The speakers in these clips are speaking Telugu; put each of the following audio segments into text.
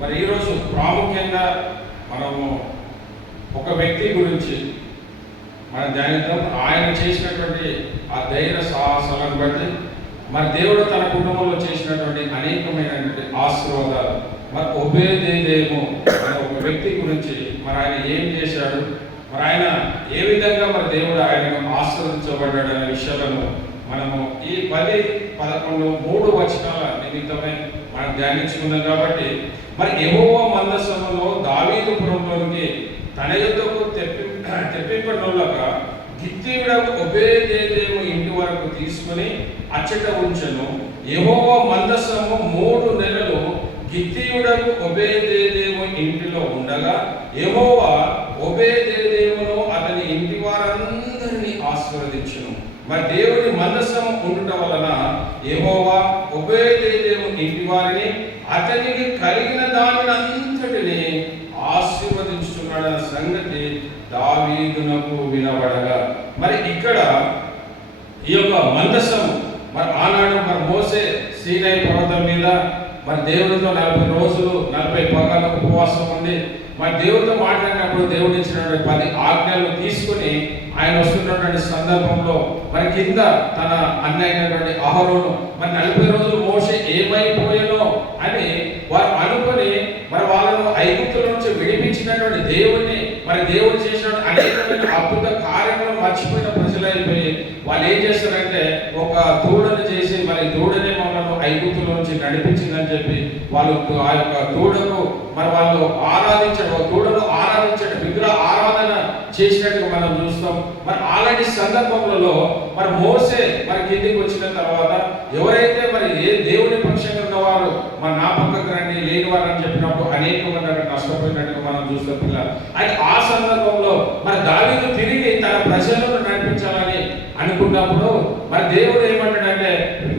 మరి ఈరోజు ప్రాముఖ్యంగా మనము ఒక వ్యక్తి గురించి మనం ధ్యానిద్దాం. ఆయన చేసినటువంటి ఆ ధైర్య సాహసాలను బట్టి మరి దేవుడు తన కుటుంబంలో చేసినటువంటి అనేకమైనటువంటి ఆశీర్వాదాలు, మరి ఒబేదేదేమో అనే ఒక వ్యక్తి గురించి మరి ఆయన ఏం చేశాడు, మరి ఆయన ఏ విధంగా మరి దేవుడు ఆయనను ఆశీర్వదించబడ్డాడు అనే విషయాలను మనము ఈ 10, 11, 3 వచనాల నిమిత్తమే మనం ధ్యానించుకున్నాం. కాబట్టి మరి యెహోవా మందసములో దావీదు పురంలోనికి తన యుద్ధకు తెప్పింపనులక గిత్తీయుడకు ఒబేదేదేము ఇంటి వరకు తీసుకుని అచ్చట ఉంచెను. యెహోవా మందసము 3 నెలలు గిత్తీయుడకు ఒబేదేదేము ఇంటిలో ఉండగా యెహోవా ఒబేదేదేమును అతని ఇంటి వారందరినీ ఆశీర్వదించును. మరి దేవుని మందసము ఉండుట వలన యెహోవా ఒబేదేదేము ఇంటి వారిని అతనికి కలిగిన దానినంతటిని ఆశీర్వదించుచున్నాడన్న సంగతి దావీదునకు వినబడగా, మరి ఇక్కడ ఈ యొక్క మందసం మరి ఆనాడు మరి మోసే సీనాయి పర్వతం మీద మరి దేవుడితో 40 రోజులు 40 పగలు ఉపవాసం ఉండి మరి దేవుడితో మాట్లాడినప్పుడు దేవుడు ఇచ్చినటువంటి 10 ఆజ్ఞలు తీసుకుని ఆయన వస్తున్నటువంటి సందర్భంలో మరి కింద తన అన్న అయినటువంటి అహరోను మరి 40 రోజులు మోసే ఏమైపోయానో అని వారు అనుకుని మరి వాళ్ళను ఐగుప్తు నుంచి విడిపించినటువంటి దేవుడిని మరి దేవుడు చేసినటువంటి అనేకమైన అద్భుత కార్యక్రమం మర్చిపోయిన ప్రజలైపోయి వాళ్ళు ఏం చేస్తారంటే ఒక దూడను చేసి మరి దూడనే మమ్మల్ని ఐగుప్తుల నుంచి నడిపించిందని చెప్పి వాళ్ళు ఆ యొక్క దూడను మరి వాళ్ళు ఆరాధించడం, దూడను ఆరాధించడం, విగ్రహ ఆరాధన చేసినట్టుగా మనం చూస్తాం. మరి అలాంటి సందర్భంలో మరి మోసే మరి కిందికి వచ్చిన తర్వాత ఎవరైతే మరి ఏ దేవుని పక్షంగా ఉన్నవారు మరి నా పక్కకు రండి, లేని వారు అని చెప్పినప్పుడు అనేక మంది నష్టపోయినట్టుగా మనం చూస్తాం పిల్లలు. అయితే ఆ సందర్భంలో మరి దావీదు తిరిగి తన ప్రజలను నడిపించాలని అనుకున్నప్పుడు మరి దేవుడు ఏమంటాడంటే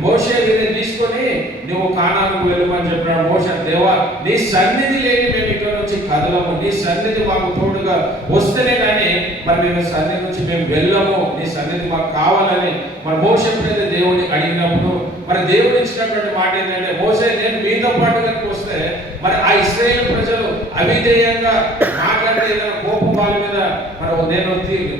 మోషే దీన్ని తీసుకొని నువ్వు కానానుకు వెళ్ళమని చెప్పినాడు. మోషే, దేవా నీ సన్నిధి లేని మేము ఇక్కడ నుంచి కదలము, నీ సన్నిధి మాకు తోడుగా వస్తేనే కానీ మరి మేము సన్నిధి నుంచి మేము వెళ్ళము, నీ సన్నిధి మాకు కావాలని మరి మోషే ఎప్పుడైతే దేవుడిని అడిగినప్పుడు మరి దేవుడు ఇచ్చినటువంటి మాట ఏంటంటే మోషే నేను మీతో పాటు కనుక వస్తే మరి ఆ ఇశ్రాయేలు ప్రజలు అవిధేయంగా మాట్లాడితే ఏదైనా కోపం వాళ్ళ మీద మరి నేను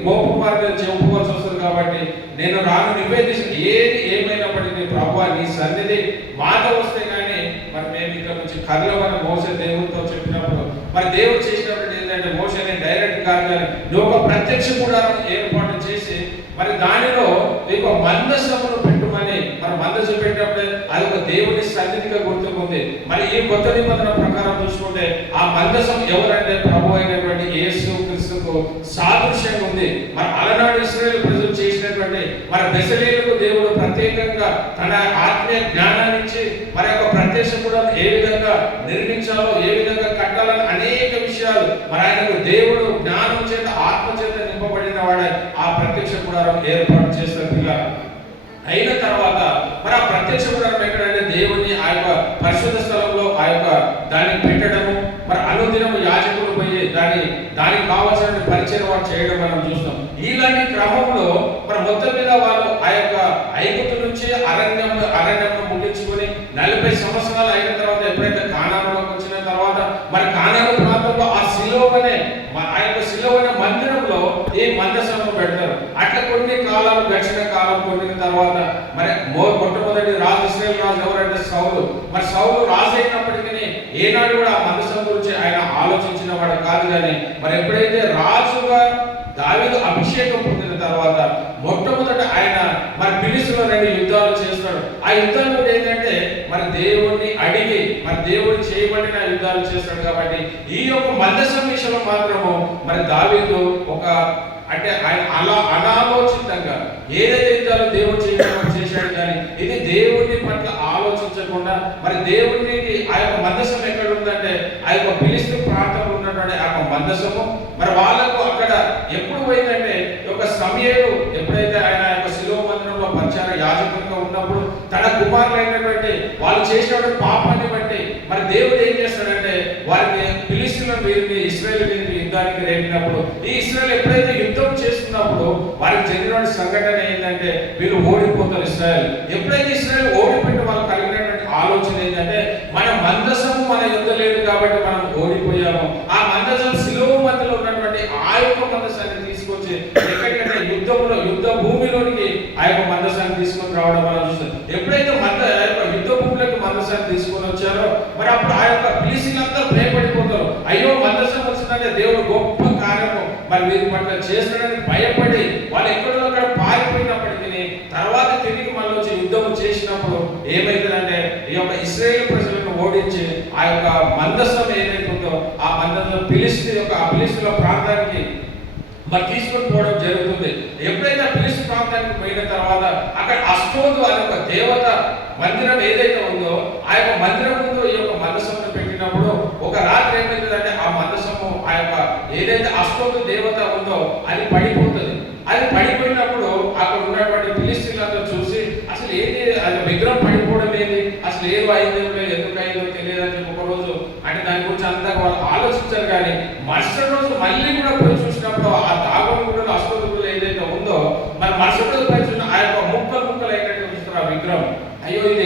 కోపం వారి మీద చెప్పుకోవాల్సి వస్తుంది కాబట్టి నేను రాను నివేదించి ఏది ఏమైనప్పటికీ ప్రభువా నీ సన్నిధి మాట వస్తే కానీ మరి మేము ఇక్కడ నుంచి కదలమని మోసే దేవుడితో చెప్పినప్పుడు మరి దేవుడు చేసినప్పుడు ఏంటంటే మోసేని డైరెక్ట్ కాదు నువ్వు ఒక ప్రత్యక్ష గుడారం ఏర్పాటు చేసి మరి దానిలో నీకు మందసమును పెట్టుమని మరి మందసం పెట్టినప్పుడే అది ఒక దేవుని సన్నిధిగా గుర్తుకుంది. మరి ఈ కొత్త నిబంధన ప్రకారం చూసుకుంటే ఆ మందసం ఎవరంటే ప్రభు అయినటువంటి యేసు క్రీస్తుకు సాదృశ్యంగా ఉంది. మరి అలనాడు ఇశ్రాయేలు ప్రజలు చేసినటువంటి మరి బెసలేలకు దేవుడు ప్రత్యేకంగా తన ఆత్మీయ జ్ఞానాన్ని ఇచ్చి మరి యొక్క ప్రత్యక్ష కూడా ఏ విధంగా నిర్మించాలో, ఏ విధంగా కట్టాలని అనేక విషయాలు మరి ఆయనకు దేవుడు జ్ఞానం చేత ఆత్మ చేత నింపబడిన వాడే ఆ ప్రత్యక్ష గుడారం ఏర్పాటు చేస్తారు పిల్లలు. అయిన తర్వాత మరి ఆ ప్రత్యక్ష గుడారం ఎక్కడంటే దేవుని ఆ యొక్క పరిశుద్ధ స్థలంలో ఆ యొక్క దాన్ని పెట్టడము, మరి అనుదినము యాజకులు పోయి దానికి కావాల్సిన పరిచయం వారు చేయడం మనం చూస్తాం. ఇలాంటి క్రమంలో మరి మొత్తం మీద వాళ్ళు ఆ యొక్క ఐగుప్తు నుంచి అరణ్యంలో ముగించుకొని 40 సంవత్సరాలు అయిన తర్వాత ఎప్పుడైతే కానానులోకి వచ్చిన తర్వాత మరి కానాను ప్రాంతంలో ఆ శిలోవనే ఆ యొక్క శిలోవనే మందిరంలో ఈ మందసమును పెడతారు. అట్లా కొన్ని కాలాలు గడిచిన కాలం కొన్ని తర్వాత మరి మొట్టమొదటి రాజు ఇశ్రాయేలు రాజు ఎవరంటే సౌలు. మరి సౌలు రాజు అయినప్పటికీ ఏనాడు కూడా ఆ మందసం గురించి ఆయన ఆలోచించిన వాడు కాదు. కానీ మరి ఎప్పుడైతే రాజుగా దావీదు అభిషేకం పొందిన తర్వాత మొట్టమొదట ఆయన మరి ఫిలిష్తీయులతో 2 యుద్ధాలు చేస్తాడు. ఆ యుద్ధాల్లో ఏంటంటే మరి దేవుణ్ణి అడిగి మరి దేవుడు చేయబడిన యుద్ధాలు చేస్తాడు. కాబట్టి ఈ యొక్క మందసం విషయంలో మాత్రము మరి దావీదు ఒక అంటే ఆయన అలా అనాలోచితంగా ఏదైతే యుద్ధాలు దేవుడు చేశాడు కానీ ఇది దేవుని పట్ల ఆలోచించకుండా మరి దేవునికి ఆ యొక్క మందసం ఎక్కడ ఉందంటే ఆ యొక్క ఫిలిష్తీయ ప్రాంతంలో ఉన్నటువంటి ఆ యొక్క మందసము మరి వాళ్ళకు అక్కడ ఎప్పుడు పోయిందంటే ఒక సమయలు ఎప్పుడైతే ఆయన యొక్క శిలువ మందిరంలో పరిచార యాజకునిగా ఉన్నప్పుడు తన కుమారులైనటువంటి వాళ్ళు చేసినటువంటి పాపాన్ని బట్టి మరి దేవుడు ఏం చేస్తాడంటే వారిని ఫిలిష్తీయుల మీదకి ఇశ్రాయేలు మీదకి యుద్ధానికి రేపినప్పుడు ఈ ఇశ్రాయేలు ఎప్పుడైతే యుద్ధం చేస్తున్నప్పుడు వారికి జరిగిన సంఘటన ఏంటంటే వీళ్ళు ఓడిపోతారు. ఇశ్రాయేలు ఎప్పుడైతే ఇశ్రాయేలు ఓడిపోయిన వాళ్ళు కలిగినటువంటి ఆలోచన ఏంటంటే మన మందసము మన యుద్ధ లేదు కాబట్టి మనం ఓడిపోయాము. ఆ మందసం శిలువ మధ్యలో ఉన్నటువంటి ఆ యొక్క మందసాన్ని తీసుకొచ్చి ఎక్కడికంటే యుద్ధ భూమిలోనికి ఆ యొక్క మందసాన్ని తీసుకొని రావడం మనం చూస్తాం. ఎప్పుడైతే యుద్ధ భూమిలోకి మందసాన్ని తీసుకొని వచ్చారో మరి అప్పుడు ఆ యొక్క ఫిలిష్తీయులంతా భయపడిపోతారు. అయ్యో మందసం వచ్చిందంటే దేవుడు గొప్ప కార్యము మరి వీరి పట్ల చేస్తాడని భయపడి వాళ్ళు ఎక్కడో అక్కడ పారిపోయినప్పటికీ తర్వాత తిరిగి మళ్ళీ వచ్చి యుద్ధం చేసినప్పుడు ఏమైతుందంటే ఈ యొక్క ఇశ్రాయేలు ప్రజలను ఓడించి ఆ యొక్క మందసం ఏదైతే ఉందో ఆ మందసం ఫిలిష్తీయుల ప్రాంతానికి మరి తీసుకొని పోవడం జరుగుతుంది. ఎప్పుడైతే ఫిలిష్తీ ప్రాంతానికి పోయిన తర్వాత అక్కడ అష్టోదు అనే ఒక దేవత మందిరం ఏదైతే ఉందో ఆ యొక్క మందిరం ముందు ఈ యొక్క మందసంను పెట్టినప్పుడు ఒక రాత్రి ఏమైతుందంటే ఆ మందసము ఆ యొక్క ఏదైతే అష్టోదు దేవత ఉందో అది పడిపోతుంది. అది పడిపోయినప్పుడు అక్కడ ఉన్నటువంటి ఫిలిష్తీయులంతా చూసి అసలు ఏది అది విగ్రహం పడిపోవడం ఏది, అసలు ఏదో అయిందో ఎందుకు అయిందో తెలియదు అని చెప్పి ఒక రోజు అంటే దాని గురించి అంతా వాళ్ళు ఆలోచించారు. కానీ మరుసటి రోజు మళ్ళీ కూడా పోయి చూసినప్పుడు ఆ దాగోని గుడిలో అష్టోత్తు గుడిలో ఏదైతే ఉందో మరి మరుసటి రోజు పోయి చూసిన ఆ యొక్క ముక్కలు అయినట్టు చూస్తారు ఆ విగ్రహం. అయ్యో ఇది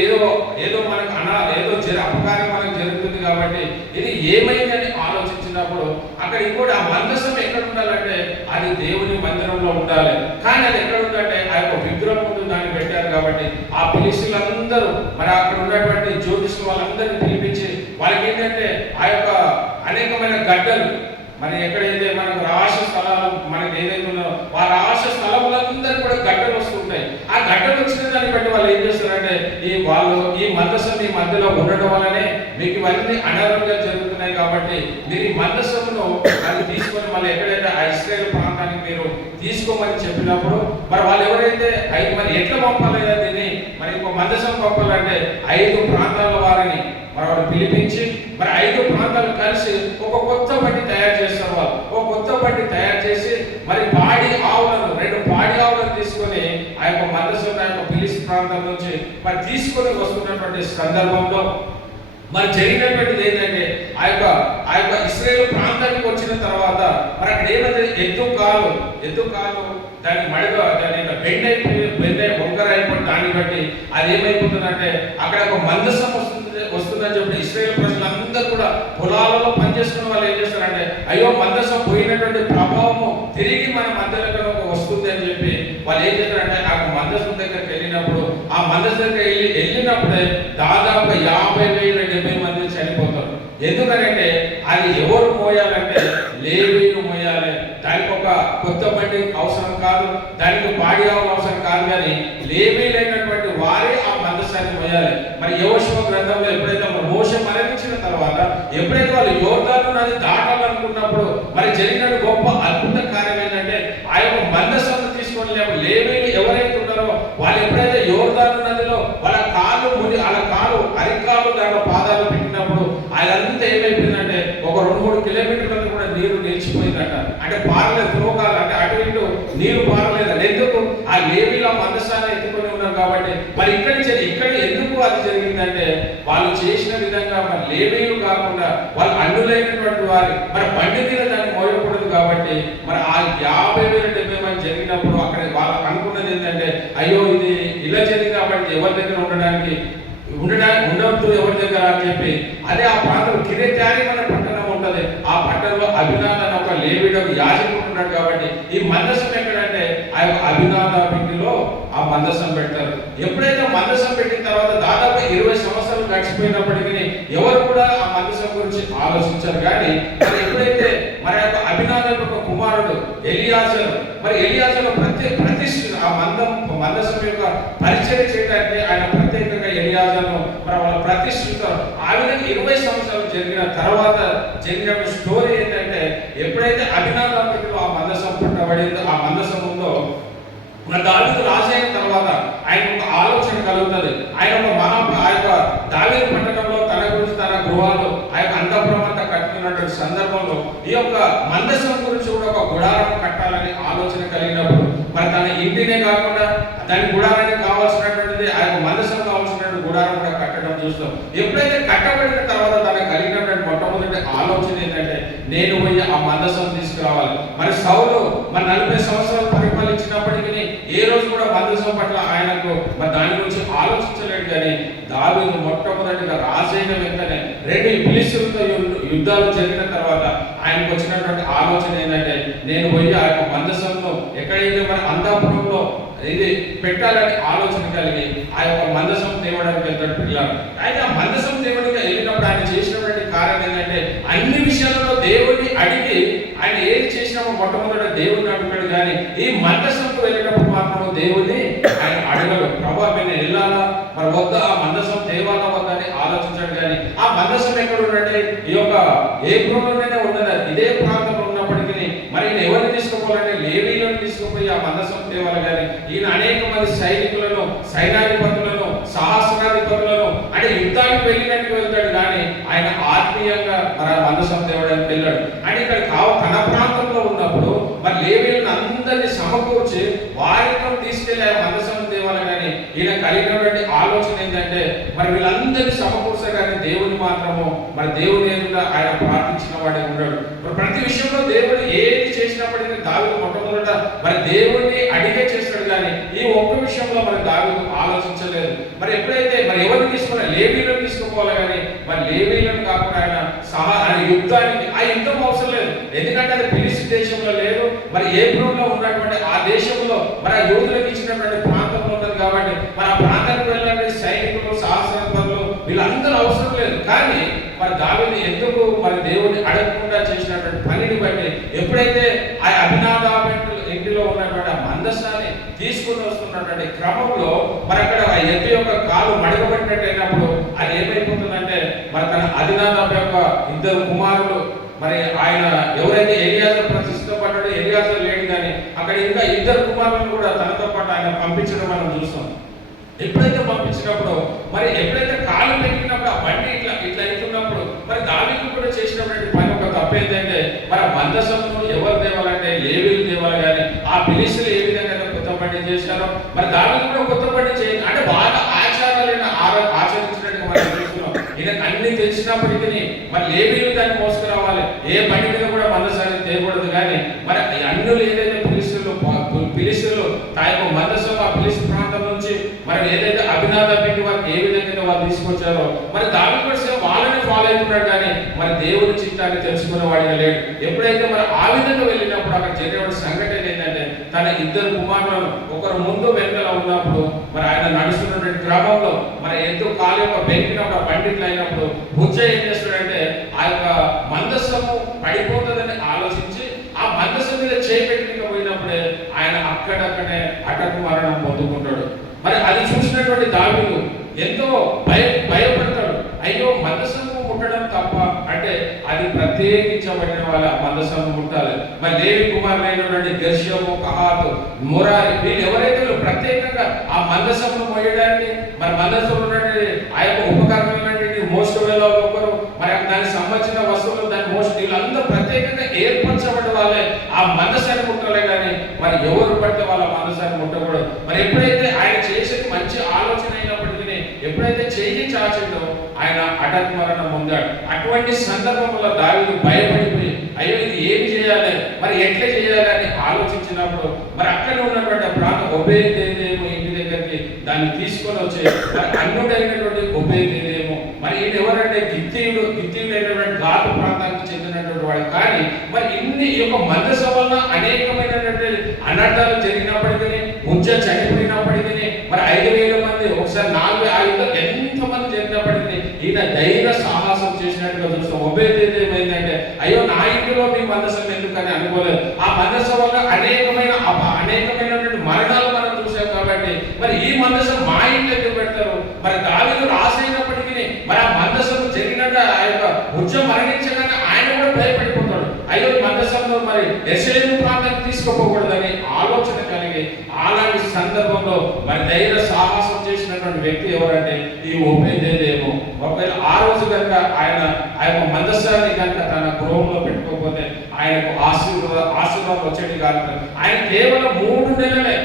ఏదో మనకు ఏదో అపకారం మనకు జరుగుతుంది కాబట్టి ఇది ఏమైందని ఆలోచించినప్పుడు అక్కడ ఇంకోటి ఆ మందసం ఎక్కడ ఉండాలంటే అది దేవుని మందిరంలో ఉండాలి. కానీ అది ఎక్కడ ఉందంటే ఆ యొక్క విగ్రహం ముందు దాన్ని పెట్టారు కాబట్టి ఆ ఫిలిష్తీయులందరూ మరి అక్కడ ఉన్నటువంటి జ్యోతిష్యులు వాళ్ళందరినీ పిలిపించి వాళ్ళకి ఏంటంటే ఆ యొక్క అనేకమైన గడ్డలు మరి ఎక్కడైతే మనకు రహస్య స్థలాలు మనకి ఏదైతే ఉన్నదో ఆ రహస్య స్థలములందరూ కూడా గడ్డలు వస్తుంటాయి. ఆ గడ్డలు వచ్చిన దాన్ని బట్టి వాళ్ళు ఏం చేస్తారంటే ఈ మందసం ఈ మధ్యలో ఉండడం వల్లనే మీకు ఇవన్నీ అనారోగ్యాలు జరుగుతున్నాయి కాబట్టి మీరు ఈ మందసమును అది తీసుకొని మళ్ళీ ఎక్కడైతే ఆ ఇశ్రాయేలు ప్రాంతానికి మీరు తీసుకోమని చెప్పినప్పుడు మరి వాళ్ళు ఎవరైతే మరి ఎట్లా పంపాలి దీన్ని మరి ఇంకో మందసం పంపాలంటే 5 ప్రాంతాల వారిని మరి వాళ్ళు పిలిపించి మరి 5 ప్రాంతాలు కలిసి ఒక కొత్త బండి తయారు చేస్తారు. వాళ్ళు ఒక కొత్త బండి తయారు చేసి మరి 2 పాడి ఆవులను తీసుకొని ఆ యొక్క మందసం ఆ యొక్క ఫిలిష్తీ ప్రాంతం నుంచి మరి తీసుకొని వస్తున్నటువంటి సందర్భంలో మరి జరిగినటువంటిది ఏంటంటే ఆ యొక్క ఇశ్రాయేలు ప్రాంతానికి వచ్చిన తర్వాత మరి అక్కడ ఏమైతే ఎద్దు కాలు దాని మడిగా దాని బెండ్ వంకర అయిపోయి దాన్ని బట్టి అది ఏమైపోతుందంటే అక్కడ ఒక మందసం వస్తుందని చెప్పి ఇశ్రాయేలు ప్రజలందరూ కూడా పొలాలలో పనిచేస్తున్న వాళ్ళు ఏం చేస్తారంటే అయ్యో మందసం పోయినటువంటి ప్రభావము తిరిగి మన మధ్యలో వస్తుంది అని చెప్పి వాళ్ళు ఏం చేస్తారంటే ఆ మందసం దగ్గరికి వెళ్ళినప్పుడు ఆ మందసం దగ్గర వెళ్ళినప్పుడే దాదాపు 50,000-70,000 మంది చనిపోతారు. ఎందుకంటే అది ఎవరు మోయాలంటే లేవీయులు మోయాలి. దానికి ఒక కొత్త బండి అవసరం కాదు, దానికి పాడి ఆవులు అవసరం కాదు, కానీ లేవీయులైనటువంటి వారే ఆ మందసాన్ని మోయాలి. మరి యెహోషువ గ్రంథంలో ఎప్పుడైతే మోషే మరణించిన తర్వాత ఎప్పుడైతే వాళ్ళు యోర్దాను నది దాటాలనుకున్నప్పుడు మరి జరిగిన గొప్ప అద్భుత కార్యం ఏంటంటే ఆ యొక్క మందసాన్ని తీసుకొని లేవీయులు ఎవరైతే ఉన్నారో వాళ్ళు ఎప్పుడైతే యోర్దాను నదిలో వాళ్ళ అరికాలు దాంట్లో పాదాలు పెట్టినప్పుడు అదంతా ఏమైపోయిందంటే ఒక 2-3 కిలోమీటర్లకు కూడా నీరు నిలిచిపోయిందట. అంటే పారలేదు, త్రోగాలు అంటే అటు ఇటు నీరు పారలేదంట. ఎందుకు? ఆ లేవీయులు ఆ మందసాన్ని ఎత్తుకొని ఉన్నారు కాబట్టి. మరి ఇక్కడ ఎందుకు అది జరిగిందంటే వాళ్ళు చేసిన విధంగా మరి లేవీయులు కాకుండా వాళ్ళు అన్నులైనటువంటి వారి మరి బండి మీద దాన్ని మోయకూడదు కాబట్టి మరి ఆ 50,000-70,000 మంది జరిగినప్పుడు అక్కడ వాళ్ళకి అనుకున్నది ఏంటంటే అయ్యో ఇది ఇలా జరిగింది కాబట్టి ఎవరి దగ్గర ఉండవద్దు ఎవరి దగ్గర అని చెప్పి అదే ఆ ప్రాంతం కిరెత్యారీం అనే పట్టణం ఉంటుంది. ఆ పట్టణంలో అభినాథ్ అని ఒక లేవీయుడు యాజకుడు ఉన్నాడు కాబట్టి ఈ మందసం ఎక్కడంటే ఆ యొక్క అభినాథ ఇంటిలో ఆ మందసం పెడతారు. ఎప్పుడైతే మందసం పెట్టిన తర్వాత దాదాపు 20 సంవత్సరాలు గడిచిపోయినప్పటికీ ఎవరు కూడా ఆ మందసం గురించి ఆలోచించారు. కానీ మరి ఎప్పుడైతే మరి యొక్క అభినాథ యొక్క కుమారుడు ఎలియాజరు ప్రతిష్ఠిత ఆ మందసం యొక్క పరిచయం చేయడానికి ఆయన ప్రత్యేకంగా ఎలియాజరును మరి వాళ్ళు ప్రతిష్ఠిస్తారు. ఆ విధంగా 20 సంవత్సరాలు జరిగిన తర్వాత జరిగిన స్టోరీ ఏంటంటే ఎప్పుడైతే అభినాథంలో ఆ మందసం పట్టబడిందో ఆ మందసం ఉందో మన దావీదు రాజు అయిన తర్వాత ఆయన ఒక ఆలోచన కలుగుతుంది. ఆయన ఆ యొక్క దావీదు పట్టణంలో తన గురించి తన గృహాలు ఆ యొక్క అంతఃపురమంతా కట్టుకున్నటువంటి సందర్భంలో ఈ యొక్క మందసం గురించి కూడా ఒక గుడారం కట్టాలని ఆలోచన కలిగినప్పుడు మరి తన ఇంటినే కాకుండా దాని గుడారానికి కావాల్సినటువంటిది ఆ యొక్క మందసం కావాల్సినటువంటి గుడారం కూడా కట్టడం చూస్తాం. ఎప్పుడైతే కట్టబడిన తర్వాత తనకు కలిగినటువంటి మొట్టమొదటి ఆలోచన ఏంటంటే నేను పోయి ఆ మందసం తీసుకురావాలి. మరి సౌలు మరి 40 సంవత్సరాలు పరిపాలించినప్పటికీ ఏ రోజు కూడా మందసం పట్ల ఆయనకు మరి దాని గురించి ఆలోచించలేడు. కానీ దావీదు మొట్టమొదటిగా రాజైన వెంటనే 2 ఫిలిష్తీయులతో యుద్ధాలు జరిగిన తర్వాత ఆయనకు వచ్చినటువంటి ఆలోచన ఏంటంటే, నేను పోయి ఆ యొక్క మందసంలో ఎక్కడైతే మన అంతాపురంలో ఇది పెట్టాలని ఆలోచన కలిగి ఆ యొక్క మందసం తేవడానికి వెళ్తాడు పిల్లలు. అయితే ఆ మందసం తేవడానికి వెళ్ళినప్పుడు ఆయన చేసినటువంటి కార్యం ఏంటంటే, అన్ని విషయాలలో దేవుడిని అడిగి ఆయన ఏది చేసినామో మొట్టమొదట దేవుడిని అడుగుతాడు. కానీ ఈ మందసంకు వెళ్ళేటప్పుడు మాత్రం దేవుడిని ఆయన అడగడు. ప్రభా నేను వెళ్ళాలా మరి వద్ద, ఆ మందసం తేవాలా వద్ద అని ఆలోచించాడు. కానీ ఆ మందసం ఎక్కడ ఉన్నట్టే ఈ యొక్క ఏప్రిల్లోనే ఉన్నది. ఇదే ప్రాంతంలో ఉన్నప్పటికీ మరి ఈయన ఎవరిని తీసుకుపోవాలంటే లేవీలను తీసుకుపోయి ఆ మందసం తేవాలి. కానీ ఈయన అనేక మంది సైనికులను, సైనాధిపతులను, సహస్రాధిపతులను అంటే యుద్ధానికి వెళ్ళినట్టు వెళ్తాడు. కానీ ఆయన ఆత్మీయంగా మరి ఆ మందసం తేవడానికి వెళ్ళాడు. అంటే ఇక్కడ తన ప్రాంతంలో ఉన్నప్పుడు మరి లేవీలను అందరినీ సమకూర్చి వారితో తీసుకెళ్లి ఆ మందసం తేవాలి. కానీ ఈయన కలిగినటువంటి ఆలోచన ఏంటంటే, మరి వీళ్ళందరినీ సమకూర్చారు కానీ దేవుని మాత్రము మరి దేవుని ఎదుట ఆయన ప్రార్థించిన వాడే ఉన్నాడు. ప్రతి విషయంలో దేవుడు ఏది చేసినప్పటికీ దావీదు మొట్టమొదట మరి దేవుడిని అడిగే చేస్తాడు. కానీ ఈ ఒక్క విషయంలో మరి దావీదు ఆలోచించలేదు. మరి ఎప్పుడైతే మరి ఎవరిని తీసుకున్నా లేవీలను తీసుకుపోవాలి. కానీ మరి లేవీలను కాకుండా ఆయన యుద్ధానికి ఆ యుద్ధం అవసరం లేదు. ఎందుకంటే అది ఫిలిష్తీ దేశంలో లేదు, మరి ఏప్రిల్లో ఉన్నటువంటి ఆ దేశంలో మరి ఆ యోధులకు ఇచ్చినటువంటి ప్రాంతంలో ఉన్నది. కాబట్టి మరి ఆ ప్రాంతానికి వెళ్ళినటువంటి సైనికులు, సహస్రాధిపతులు వీళ్ళందరూ అవసరం లేదు. కానీ మరి దావీదు ఎందుకు మరి దేవుడిని అడగకుండా చేసినటువంటి పనిని బట్టి ఎప్పుడైతే ఆ అభినాదాబు ఇంటిలో ఉన్నటువంటి ఆ మందసాన్ని తీసుకుని వస్తున్నటువంటి క్రమంలో మరి అక్కడ ఆ ఎద్దు యొక్క కాలు మడగబట్టినట్టు అయినప్పుడు అది ఏమైపోతుందంటే, మరి తన అభినాదాబు యొక్క 2 కుమారులు మరి ఆయన ఎవరైతే ఎలియాజరు ప్రతిష్ఠితపడ్డాడో ఎలియాజరు లేడు. కానీ అక్కడ ఇంకా 2 కుమారులను కూడా తనతో పాటు ఆయన పంపించడం మనం చూస్తాం. ఎప్పుడైతే పంపించినప్పుడు మరి ఎప్పుడైతే కాలు పెట్టినప్పుడు ఆ బండి ఇట్లా అవుతున్నప్పుడు మరి దావీదు కూడా చేసినటువంటి పని ఒక తప్పు ఏంటంటే, మరి ఆ మందసంను ఎవరు తేవాలంటే లేవీలు తేవాలి. కానీ ఆ ఫిలిష్తీయులు ఏ విధంగా కొత్త బండి చేశారో మరి దావీదు కూడా కొత్త బండి చేయాలి. అంటే బాగా ఆచారాలైన ఆచరించినట్టుగా మనం చూస్తున్నాం. ఈయనకు అన్ని తెలిసినప్పటికీ మరి లేవీలు దాన్ని మోసుకురావాలి. ఏ బండి మీద కూడా మందసాన్ని తేయకూడదు. కానీ మరి అన్నులు ఏదైతే ఫిలిష్తీయులు తా యొక్క మందసం ఆ ఫిలిష్తీ ప్రాంతం నుంచి మరి ఏదైతే అభినాదాబు వారికి ఏ విధంగా వాళ్ళు తీసుకొచ్చారో మరి దావీదు కూడా వాళ్ళని ఫాలో అవుతున్నాడు. కానీ మరి దేవుని చిత్తాన్ని తెలుసుకునే వాడిగా లేడు. ఎప్పుడైతే మరి ఆ విధంగా వెళ్ళినప్పుడు అక్కడ జరిగిన సంఘటన ఏంటంటే, తన 2 కుమారులను ఒకరు ముందు వెనకాల ఉన్నప్పుడు మరి ఆయన నడుస్తున్నటువంటి క్రమంలో మరి ఎంతో కాలు యొక్క బెంకినప్పుడు ఆ పండిట్లు అయినప్పుడు బుజ్జ ఏం చేస్తాడంటే, ఆ యొక్క మందసము పడిపోతుందని ఆలోచించి ఆ మందసం మీద చేయబెట్టుకు పోయినప్పుడే ఆయన అక్కడక్కడే హఠాత్ మరణం పొందుకుంటాడు. మరి అది చూసినటువంటి దావీదు ఎంతో భయపడతాడు. అయ్యో మందసము ముట్టడం తప్ప అంటే అది ప్రత్యేకించబడిన వాళ్ళ మందసము ముట్టాలి. మరి లేవి కుమారులైనటువంటి గెర్షోము, కహాతు, మురారి వీళ్ళు ఎవరైతే ప్రత్యేకంగా ఆ మందసమును మోయడానికి మరి మందసంలో ఉన్నటువంటి ఆ యొక్క ఉపకరణాలన్నింటినీ మోసుకువెళ్ళ ఒకరు మరి దానికి సంబంధించిన వస్తువులు దాన్ని మోసు వీళ్ళందరూ ప్రత్యేకంగా ఏర్పరచబడి వాళ్ళే ఆ మందసాన్ని ముట్టాలి. కానీ మరి ఎవరు పడితే వాళ్ళ మందసాన్ని ముట్టకూడదు. మరి ఎప్పుడైతే ఆయన చేసేది మంచి ఆలోచన అయినప్పటికీ ఎప్పుడైతే చేయి చాచిందో ఆయన హఠాత్ మరణం పొందాడు. అటువంటి సందర్భంలో దావీదు భయపడిపోయి అయ్యో ఇది ఏమి చేయాలి, మరి ఎట్లా చేయాలి అని ఆలోచించినప్పుడు మరి అక్కడ ఉన్నటువంటి ప్రాంతం ఒబేదేదేమో ఇంటి దగ్గరికి దాన్ని తీసుకొని వచ్చే అన్నుడైనటువంటి ఒబేదేదేమో మరి ఈయన ఎవరంటే గిత్తీయుడైనటువంటి గాతు ప్రాంతానికి చెందినటువంటి వాడు. కానీ మరి ఇన్ని ఈ యొక్క మందసం వల్ల అనేకమైనటువంటి అనర్థాలు జరిగినప్పటికీ, ఉజ్జ చనిపోయినప్పటికీ, మరి 5,000 మంది ఒకసారి 4,000 ఎంతమంది జరిగినప్పటికీ ఈయన ధైర్య సాహసం చేసినట్టుగా చూస్తాం. ఒబేదేదేమో ఏంటంటే అయ్యో నా ఇంటిలో మీ మందసం ఎందుకని అనుకోలేదు. ఆ మందసం వల్ల అనేకమైనటువంటి మరణాలు మనం చూసాం. కాబట్టి మరి ఈ మందసం మా ఇంటి ఎందుకు పెడతారు? మరి దావీదు రాసైనప్పటికీ మరి ఆ మందసం జరిగినట్టు ఆ యొక్క ఉజ్జం మరణించగానే ఆయన కూడా భయపడిపోతాడు. అయ్యో మందసంలో మరి యెరూషలేము ప్రాంతానికి తీసుకుపోకూడదని ఆలోచన కలిగి అలాంటి సందర్భంలో మరి ధైర్య సాహసం చేసినటువంటి వ్యక్తి ఎవరంటే ఈ ఒబేదేదేమో. ఒకవేళ ఆ రోజు కనుక ఆయన ఆ యొక్క మందసాన్ని కనుక తన గృహంలో పెట్టుకోకపోతే ఆయనకు ఆశీర్వాదం వచ్చేది కాదు. ఆయన కేవలం 3 నెలలే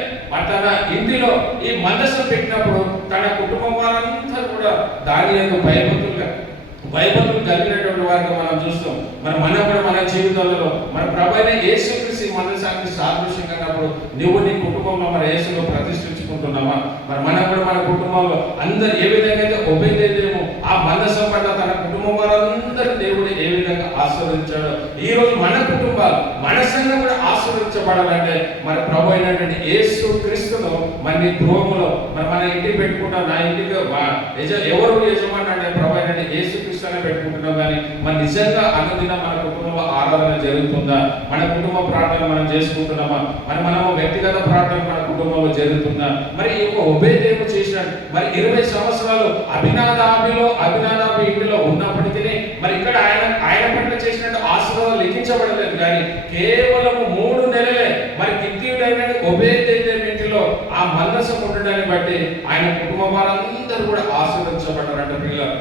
తన ఇంటిలో ఈ మందసం పెట్టినప్పుడు తన కుటుంబం వారంతా కూడా దాని యొక్క భయభక్తులు కలిగినటువంటి వారికి మనం చూస్తాం. మనం కూడా మన జీవితాలలో మన ప్రభువైన యేసుక్రీస్తు మందసాన్ని సాదృశ్యంగా అన్నప్పుడు నువ్వు నీ కుటుంబంలో మరి యేసులో ప్రతిష్ఠించుకుంటున్నావా? మరి మనం కూడా మన కుటుంబంలో అందరు ఏ విధంగా అయితే ఒబేదేదేమో ఆ మందసం పట్ల తన కుటుంబం వారందరూ దేవుడు ఏ విధంగా ఆశీర్వదించాడో ఈ రోజు మన కుటుంబాలు మన సంఘం కూడా ఆశీర్వదించబడాలంటే మరి ప్రభు అయినటువంటి యేసు క్రీస్తును మరి నీ గృహములో మరి మన ఇంటికి పెట్టుకుంటాం. నా ఇంటికి ఎవరు యజమాని అంటే ప్రభు అయినటువంటి యేసు క్రీస్తు అనే పెట్టుకుంటున్నాం. కానీ మరి నిజంగా అనుదిన మన కుటుంబంలో ఆరాధన జరుగుతుందా? మన కుటుంబ ప్రార్థన మనం చేసుకుంటున్నామా? మరి మనము వ్యక్తిగత ప్రార్థన మన కుటుంబంలో జరుగుతుందా? మరి ఈ యొక్క ఒబేదేము చేసినాడు. మరి 20 సంవత్సరాలు అభినాదాబి ఇంటిలో ఉన్నప్పటికీ మరి ఇక్కడ ఆయన పట్ల చేసినట్టు ఆశీర్వాదం లెక్కించబడలేదు. కానీ కేవలం 3 నెలలే మరి గిత్తీయుడైన ఒబేదేము ఇంటిలో ఆ మందసం ఉండడాన్ని బట్టి ఆయన కుటుంబం వారందరూ కూడా ఆశీర్వదించబడ్డారంట పిల్లలు.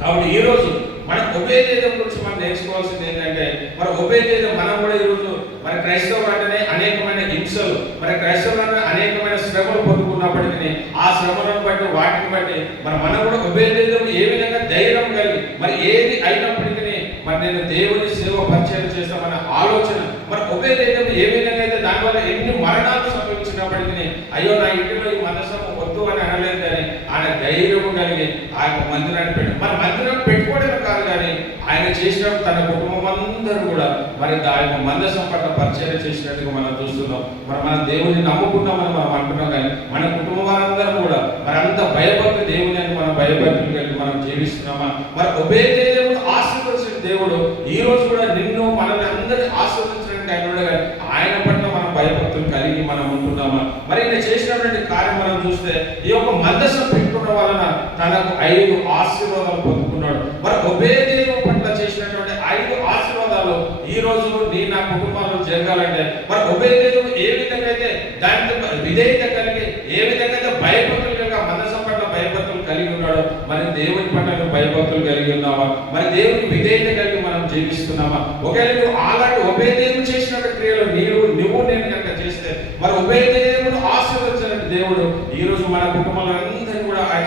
కాబట్టి ఈ రోజు మన ఒబేదేము గురించి మనం నేర్చుకోవాల్సింది ఏంటంటే మరి ఒబేదేము మనం కూడా ఈరోజు మరి క్రైస్తవులు అంటేనే అనేకమైన హింసలు మరి క్రైస్తవులు అంటే అనేకమైన శ్రమలు పొందుకున్నప్పటికీ ఆ శ్రమలను బట్టి వాటిని బట్టి మనం కూడా ఒబేదేము ఏ విధంగా ధైర్యం కలిగి మరి ఏది అయినప్పటికీ మరి నేను దేవుని సేవ పరిచయం చేస్తామన్న ఆలోచన మరి ఒబేదేము ఏ విధంగా అయితే దానివల్ల ఎన్ని మరణాలు సంభవించినప్పటికీ అయ్యో నా ఇంటిలో ఈ మందసము వద్దు అని అనలేదు. కానీ ఆయన ధైర్యం కలిగి ఆ యొక్క మందిరాన్ని మరి మందిరాన్ని పెట్టుకోవడమే కాదు కానీ ఆయన చేసినప్పుడు తన కుటుంబం అందరూ కూడా మరి ఆ యొక్క మందసం పట్ల పరిచయం చేసినట్టుగా మనం చూస్తున్నాం. మరి మన దేవుని నమ్ముకున్నామని మనం అంటున్నాం. కానీ మన కుటుంబం వారందరం కూడా మరి అంత భయభక్తి దేవుని అని మనం భయభక్తులు కలిగి మనం జీవిస్తున్నామా? మరి ఒబేదేము ఆశీర్వదించిన దేవుడు ఈ రోజు కూడా నిన్ను మనల్ని అందరినీ ఆశీర్వదించడానికి ఆయన పట్ల మనం భయభక్తులు కలిగి మనం ఉంటున్నామా? మరి నేను చేసినటువంటి కార్యం మనం చూస్తే ఈ యొక్క మందసం పెట్టుకోవడం వలన తనకు 5 ఆశీర్వాదాలు పొందుకున్నాడు. మరి ఒబేదేము పట్ల చేసినటువంటి 5 ఆశీర్వాదాలు ఈ రోజు నా కుటుంబాల్లో జరగాలంటే మరి ఒబేదేము ఏ విధంగా అయితే దాంతో విధేయత కలిగి ఏ విధంగా అయితే భయభక్తులు కలిగి మందసం పట్ల భయభక్తులు కలిగి ఉన్నాడో మరి దేవుని పట్ల భయభక్తులు కలిగి ఉన్నావా? మరి దేవుని విధేయత కలిగి మనం జీవిస్తున్నామా? ఒకవేళ నువ్వు అలాంటి ఒబేదేము చేసినటువంటి క్రియలు నువ్వు నేను కనుక చేస్తే మరి ఒబేదేమును ఆశీర్వదించిన దేవుడు ఈ రోజు మన కుటుంబాలందరినీ కూడా ఆయన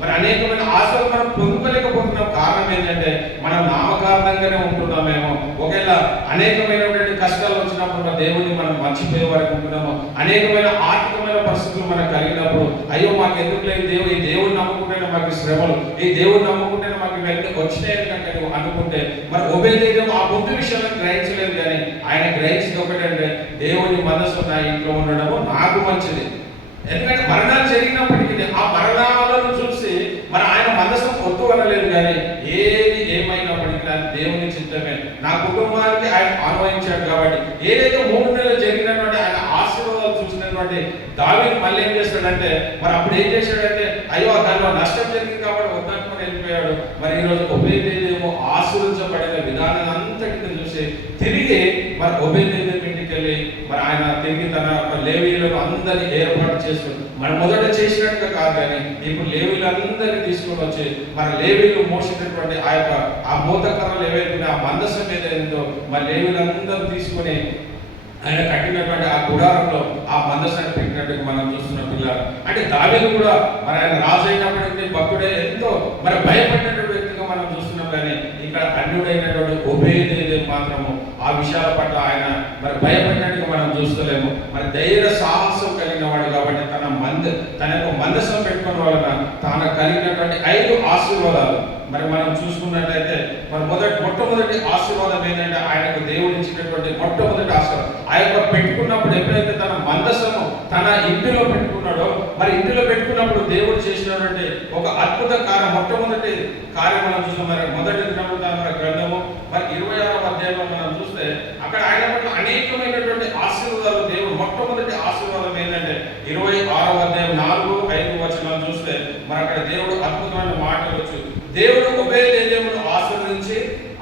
మరి అనేకమైన ఆశలు మనం పొందుకోలేకపోతున్నాం. కారణం ఏంటంటే మనం నామకారణంగానే ఉంటున్నామేమో. ఒకవేళ అనేకమైనటువంటి కష్టాలు వచ్చినప్పుడు దేవుని మనం మర్చిపోయే వరకు ఉంటున్నాము. అనేకమైన ఆర్థికమైన పరిస్థితులు మనకు కలిగినప్పుడు అయ్యో మాకు ఎందుకు లేదు ఈ దేవుని నమ్ముకుంటేనే మాకు శ్రమలు, ఈ దేవుని నమ్ముకుంటేనే మాకు ఇవన్నీ వచ్చినాయని కనుక నువ్వు అనుకుంటే మరి ఒబేదేము ఆ ముందు విషయాలను గ్రహించలేదు. కానీ ఆయన గ్రహించింది ఒకటంటే దేవుని మనసు నా ఇంట్లో ఉండడము నాకు మంచిది. ఎందుకంటే మరణాలు జరిగినప్పటికీ ఆ మరణాలను చూసి మరి ఆయన మనసం వద్దు అనలేదు. కానీ ఏది ఏమైనప్పటికీ దేవుని చిత్తమే నా కుటుంబానికి ఆయన అనుభవించాడు. కాబట్టి ఏదైతే 3 నెలలు జరిగినటువంటి ఆయన ఆశీర్వాదాలు చూసినటువంటి దావీదు మళ్ళీ ఏం చేస్తాడంటే మరి అప్పుడు ఏం చేశాడంటే అయ్యో దానిలో నష్టం జరిగింది కాబట్టి వద్దనుకుని వెళ్ళిపోయాడు. మరి ఈరోజు ఒబేదేము ఆశీర్వదించబడిన విధానం అంతటిని చూసి తిరిగి మరి ఒబేదేము ఇంటికి వెళ్ళి మరి ఆయన తిరిగి తన లేవీయులను అందరినీ ఏర్పాటు చేసుకుని మనం మొదట చేసినట్టుగా కాదు. కానీ ఇప్పుడు లేవీలందరినీ తీసుకొని వచ్చి మన లేవీలు మోసినటువంటి ఆ మూతకర్రలు ఏవైతే ఆ మందసం ఏదైందో మరి లేవీలందరూ తీసుకొని ఆయన కట్టినటువంటి ఆ గుడారంలో ఆ మందసాన్ని పెట్టినట్టుగా మనం చూస్తున్న పిల్లలు. అంటే దావీదు కూడా మరి ఆయన రాజు అయినప్పటికీ భక్తుడే ఎంతో మరి భయపడినటువంటి వ్యక్తిగా మనం చూస్తున్నాం. కానీ ఇక్కడ అన్యుడైనటువంటి ఒబేదేము మాత్రము ఆ విషయాల పట్ల ఆయన మరి భయపడినట్టుగా మనం చూస్తలేము. మరి ధైర్య సాహసం కలిగిన వాడు కాబట్టి తన యొక్క మందసం పెట్టుకున్న వలన తాను కలిగినటువంటి 5 ఆశీర్వాదాలు మరి మనం చూసుకున్నట్లయితే మరి మొట్టమొదటి ఆశీర్వాదం ఏంటంటే ఆయనకు దేవుడు ఇచ్చినటువంటి మొట్టమొదటి ఆశీర్వాదం ఆ యొక్క పెట్టుకున్నప్పుడు ఎప్పుడైతే తన మందసము తన ఇంటిలో పెట్టుకున్నాడో మరి ఇంటిలో పెట్టుకున్నప్పుడు దేవుడు చేసినటువంటి ఒక అద్భుత కార్యం మొట్టమొదటి కార్యం మనం చూస్తాం. మరి మొదటి దినవృత్తాంత గ్రంథము మరి 26వ అధ్యాయంలో మనం చూస్తే అక్కడ ఆయన పట్ల అనేకమైనటువంటి ఆశీర్వాదాలు దేవుడు మొట్టమొదటి ఆశీర్వాదం ఏంటంటే 26వ అధ్యాయం 4-5 వచనాలు చూస్తే మరి అక్కడ దేవుడు అద్భుతమైన మాటలు వచ్చు. దేవుడు ఒబేదేమును ఆశీర్వదించి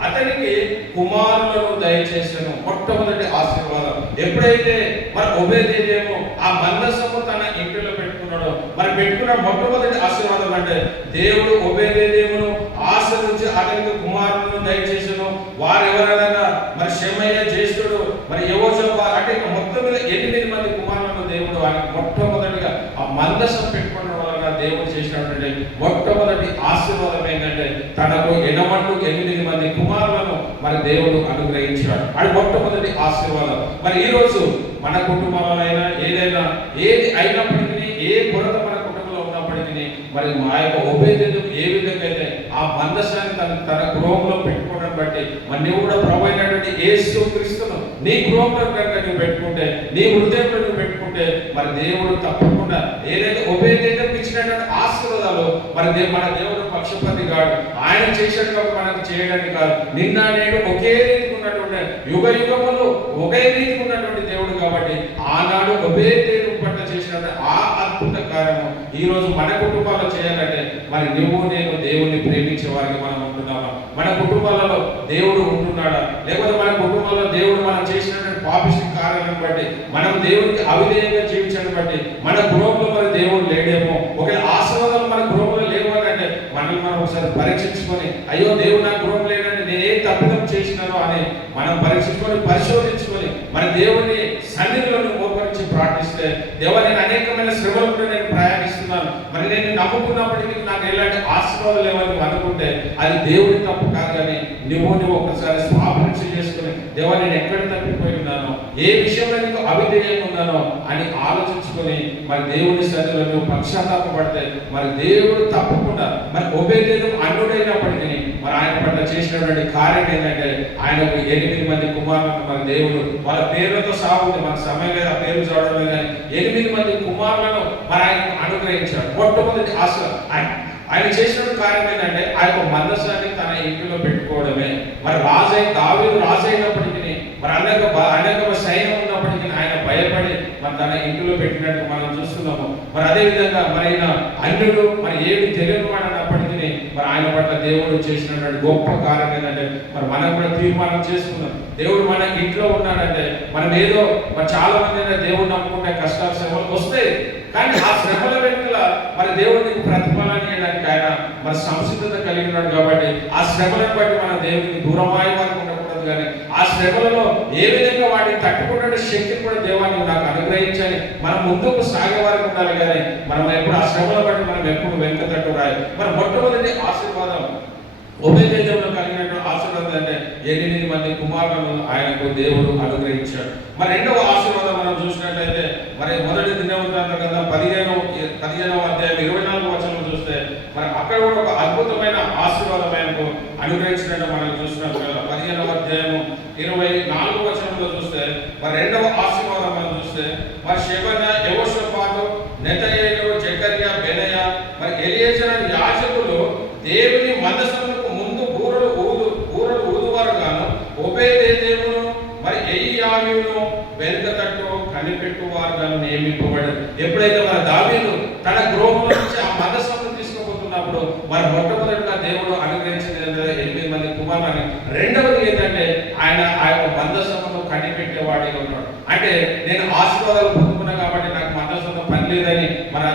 అతనికి కుమారులను దయచేసెను. మొట్టమొదటి ఆశీర్వాదం ఎప్పుడైతే మరి ఒబేదేము ఆ మందసము తన ఇంటిలో పెట్టుకున్నాడో మరి పెట్టుకున్న మొట్టమొదటి ఆశీర్వాదం అంటే దేవుడు ఒబేదేమును ఆశీర్వదించి అతనికి కుమారులను దయచేసెను. వారెవరైనా మరి షెమయ్య జ్యేష్ఠుడు మరి యెహోషాఫాతు అంటే మొత్తం మీద 8 మంది కుమారులను దేవుడు ఆయనకు మొట్టమొదటిగా ఆ మందసం పెట్టుకోవడం వలన దేవుడు చేసినటువంటి మొట్టమొదటి ఆశీర్వాదం ఏంటంటే తనకు 8 మంది కుమారులను మరి దేవుడు అనుగ్రహించాడు. అది మొట్టమొదటి ఆశీర్వాదం. మరి ఈ రోజు మన కుటుంబాలైనా ఏదైనా ఏది అయినప్పటికీ, ఏ కొరత మన కుటుంబంలో ఉన్నప్పటికీ, మరి మా యొక్క ఉపేదం ఏ విధంగా అయితే ఆ మందసాన్ని తన గృహంలో పెట్టుకోవడం బట్టి, మరి నువ్వు కూడా ప్రభు అయినటువంటి యేసు క్రీస్తును నీ గృహంలో కనుక నువ్వు పెట్టుకుంటే, నీ హృదయంలో నువ్వు పెట్టుకుంటే, మరి దేవుడు తప్పకుండా ఏదైతే ఉపేదం ఇచ్చినటువంటి ఆశీర్వాదాలు మరి మన దేవుడు పక్షపాతి కాదు. ఆయన చేసేట్టుగా మనకు చేయడానికి కాదు. నిన్న నేడు ఒకే రీతికి ఉన్నటువంటి యుగ యుగములు ఒకే రీతికి ఉన్నటువంటి దేవుడు కాబట్టి ఆనాడు ఒకే దేవుడు పట్ల చేసినటువంటి ఆ అద్భుత కార్యము ఈ రోజు మన కుటుంబాల్లో చేయాలంటే మరి నువ్వు నేను దేవుణ్ణి ప్రేమించే వారికి మనం ఉంటున్నామా? మన కుటుంబాలలో దేవుడు ఉంటున్నాడా? లేకపోతే మన కుటుంబంలో దేవుడు మనం చేసినటువంటి పాపిష్టి కార్యాలను బట్టి, మనం దేవుడికి అవిధేయంగా జీవించడం బట్టి మన గృహంలో మరి దేవుడు లేడేమో, ఒకవేళ ఆశీర్వాదాలు మన గృహంలో లేవు అని అంటే మనల్ని మనం ఒకసారి పరీక్షించుకొని, అయ్యో దేవుడు నా గృహం లేదంటే నేనేం తప్పిదం చేసినానో అని మనం పరీక్షించుకొని పరిశోధించుకొని మన దేవుని సన్నిధిలో మోకరించి ప్రార్థిస్తే, దేవా నేను అనేకమైన శ్రమలు నేను ప్రయాణిస్తున్నాను, మరి నేను నమ్ముకున్నప్పటికీ నాకు ఎలాంటి ఆశీర్వాదాలు లేవని అనుకుంటే అది దేవుడి తప్పు కాదు. కానీ నువ్వు ఒకసారి స్వాపరీక్ష చేసుకుని, దేవా నేను ఎక్కడ తప్పిపోయి ఉన్నానో, ఏ విషయంలో నీకు అవిధేయంగా ఉన్నానో అని ఆలోచించుకొని మరి దేవుని సన్నిధిలో నువ్వు పశ్చాత్తాపడితే మరి దేవుడు తప్పకుండా మరి ఒబేదేదం అన్నుడైనప్పటికీ మరి ఆయన పట్ల చేసినటువంటి కార్యం ఏంటంటే ఆయనకు 8 మంది కుమారులను మరి దేవుడు వాళ్ళ పేర్లతో సాగుంది, మన సమయం లేదు ఆ పేరు చూడడం, కానీ 8 మంది కుమారులను మరి ఆయన అనుగ్రహించాడు. మొట్టమొదటి ఆశ ఆయన చేసిన కార్యం ఏంటంటే ఆ యొక్క మందసాన్ని తన ఇంటిలో పెట్టుకోవడమే. మరి దావీదు రాజైనప్పటికీ మరి అనేక సైన్యం ఉన్నప్పటికీ ఆయన భయపడి మరి తన ఇంటిలో పెట్టినట్టు మనం చూస్తున్నాము. మరి అదే విధంగా మరి ఆయన అన్యుడు మరి ఏమి తెలియని వాడు అన్నప్పటికీ మరి ఆయన పట్ల దేవుడు చేసినటువంటి గొప్ప కార్యం ఏంటంటే మరి మనం కూడా తీర్మానం చేసుకున్నాం, దేవుడు మన ఇంట్లో ఉన్నాడంటే మనం ఏదో మరి చాలా మంది దేవుడు నమ్ముకుంటే కష్టాలు శ్రమలు వస్తాయి, కానీ ఆ శ్రమల వెనుకల మరి దేవుడికి ప్రతిఫలాన్ని ఇవ్వడానికి ఆయన మరి సంసిద్ధత కలిగి ఉన్నాడు. కాబట్టి ఆ శ్రమలను బట్టి మన దేవుడికి దూరమాయ వరకు ఉండకూడదు, కానీ ఆ శ్రమలలో ఏ విధంగా వాటిని తట్టుకునే శక్తిని కూడా దేవాన్ని నాకు అనుగ్రహించాలి, మనం ముందుకు సాగే వరకు ఉండాలి. కానీ మనం ఎప్పుడు ఆ శ్రమల బట్టి మనం ఎప్పుడు వెనుక తట్టు రాయి. మరి మొట్టమొదటి ఆశీర్వాదం ఒబేదేదోములో కలిగినటువంటి ఆశీర్వాదం అంటే 8 మంది కుమారులను ఆయనకు దేవుడు అనుగ్రహించాడు. మరి రెండవ ఆశీర్వాదం మనం చూసినట్లయితే మరి మొదటి దినవృత్తాంత గ్రంథం 15వ అధ్యాయం 24వ వచనం చూస్తే మరి అక్కడ కూడా ఒక అద్భుతమైన ఆశీర్వాదం ఆయనకు అనుగ్రహించినట్టు మనం చూసినట్టు కదా. 15వ అధ్యాయం 24వ వచనంలో చూస్తే మరి రెండవ ఆశీర్వాదం మనం చూస్తే మరి షెబన్యా, యెహోషాపాతు, నెతనేలు, జకర్యా, బెనయా మరి ఎలియేజర్ అనే యాజకులు దేవుని మందసమునకు ముందు బూరలు ఊదువారు గాను, ఒబేదేదోమును మరి ఎయ్యాయును వెనుక తట్టు కనిపెట్టువారు గాను నియమింపబడారు. ఎప్పుడైతే మరి దావీదు తన గృహంలో నుంచి ఆ మందసమును తీసుకుపోతున్నప్పుడు మరి మొట్టమొదటిగా దేవుడు అనుగ్రహించింది 8 మంది కుమారులని. రెండవది ఏంటంటే ఆయన ఆ యొక్క మందసమును కనిపెట్టేవాడిగా ఉన్నాడు. అంటే నేను ఆశీర్వాదాలు పొందుకున్నా కాబట్టి నాకు మందసంతో పని లేదని మరి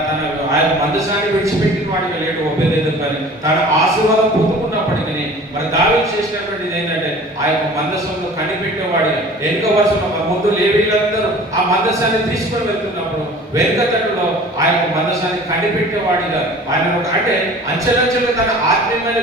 ఆ యొక్క మందసాన్ని విడిచిపెట్టిన వాడిగా లేడు ఒబేదేదోము, కానీ తన ఆశీర్వాదం పొందుకున్నప్పటికీ మరి దావీదు చేసినటువంటిది ఏంటంటే ఆ యొక్క మందసంలో కనిపెట్టేవాడిగా వెనుక వరుసలో ముందు లేవీలందరూ ఆ మందసాన్ని తీసుకొని వెళ్తున్నప్పుడు వెనుక తట్టులో ఆ యొక్క మందసాన్ని కనిపెట్టేవాడిగా ఆయన అంటే అంచెలంచెలుగా తన ఆత్మీయమైన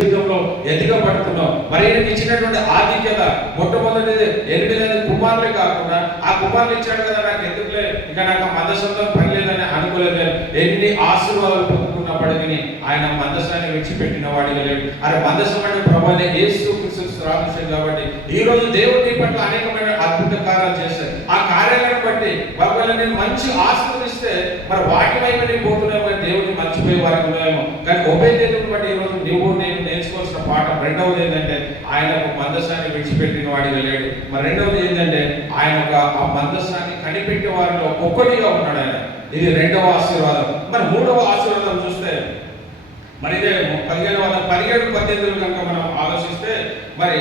జీవితంలో ఎదిగబడుతున్నాం. మరి ఈయనకి ఇచ్చినటువంటి ఆధిక్యత మొట్టమొదటిది 8 కుమారులే కాకుండా ఆ కుమారులు ఇచ్చాడు కదా, నాకు ఎందుకులే ఇక నాకు ఆ మందసంతో పని లేదని అనుకోలేదు. ఎన్ని ఆశీర్వాదాలు పొందుకున్నప్పటికీ ఆయన మందసాన్ని విడిచిపెట్టిన వాడిగా లేడు. అరే మందసం అంటే ప్రభువైన యేసు క్రీస్తు రామకృష్ణ కాబట్టి ఈ రోజు దేవుడి పట్ల అనేకమైన అద్భుత కార్యాలు చేస్తాయి. ఆ కార్యాలను బట్టి ఒకవేళ నేను మంచి ఆశీర్వదిస్తే మరి వాటి వైపు నేను పోతున్నామో, దేవుడిని మర్చిపోయే వారికి ఉన్నాయేమో. కానీ ఒబేదేదోమును బట్టి ఈ రోజు నేను నేర్చుకోవాల్సిన పాఠం రెండవది ఏంటంటే ఆయన ఒక మందసాన్ని విడిచిపెట్టిన వాడిగా లేడు. మరి రెండవది ఏంటంటే ఆయన ఆ మందసాన్ని కనిపెట్టే వారిలో ఒక్కడిగా ఉన్నాడు ఆయన. ఇది రెండవ ఆశీర్వాదం. మరి మూడవ ఆశీర్వాదం చూస్తే మరి ఇదే 17-18 కనుక మనం ఆలోచిస్తే మరి